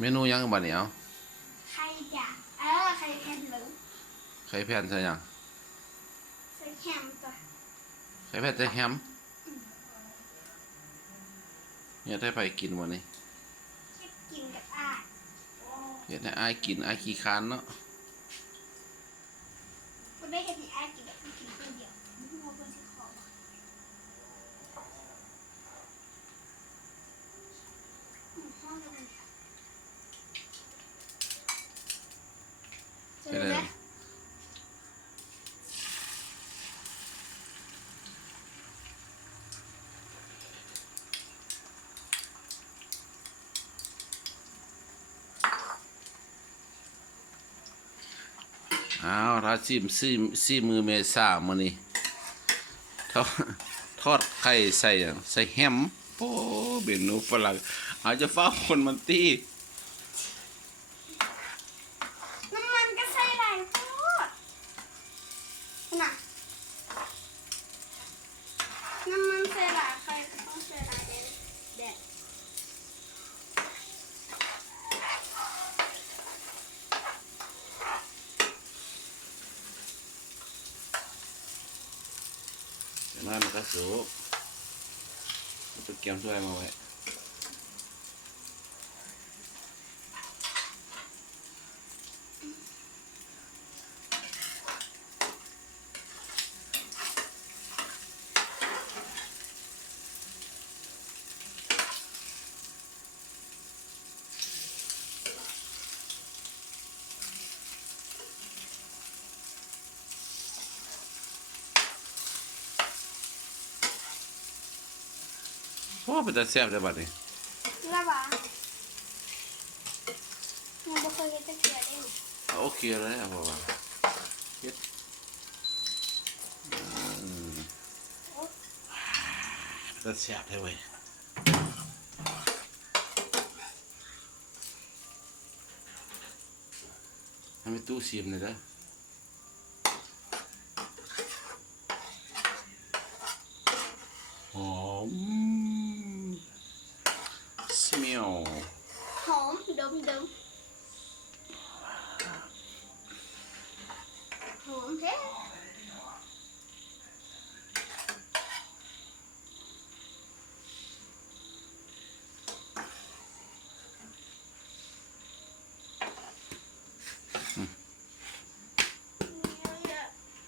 เมนูยังบัดนี้เอาไข่จ้ะไข่แผ่นเหลืองไข่แผ่นใส่ยังใส่แฮมจ้ะไข่แผ่นใส่แฮมเนี่ยได้ไปกินวันนี้คิดกินกับอ้ายเฮ็ดให้อ้ายกินอ้ายขี้คร้านเนาะก็ได้เห็นอ้ายกินแบบกินคนเดียวไม่รู้ว่าคนที่ขอห้องกันเจอไหมอ้าวถ้าซีมือเมซ่ามื้อนี้ทอดทอดไข่ใส่หยังใส่แฮมโอ้เมนูฝรั่งอาจจะฟ้าคนมันตีน้ำมันก็ใส่หลายโพดน่ะน้ำมันใส่หลายใครก็ต้องใส่หลายแดดเดี๋ยวน้อยมันก็สุกเอาตัวเกียมถ้วยมาไว้โอ้เป็นตาแซ่บเด้อบัดนี้ แล้ววะมันบ่เคยเห็นตะเกียบได้หนิ โอเคเลยอ่ะพ่อว่าเฮ็ดตาแซ่บเด้อเว้ยให้มีตู้ซิมเลยเด้อหอมสเมล หอมดมหอมแท้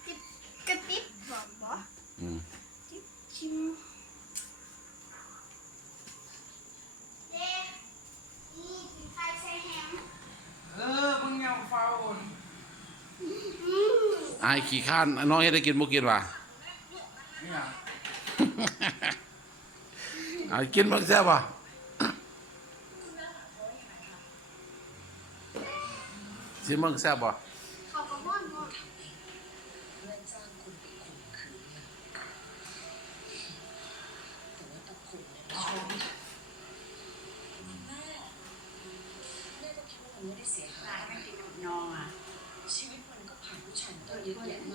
จิบกระติบหอมบ่ จิบชิมเด็กนี่กินไข่ใส่แฮม มึงยังเฝ้าอ่ะ อายขี้ข้านน้องเฮ็ดได้กินบ่กินวะ เนี่ย อายกินบ่แซ่บบ่สิมึงแซ่บบ่ เขากระม่อนหมด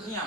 เนี่ย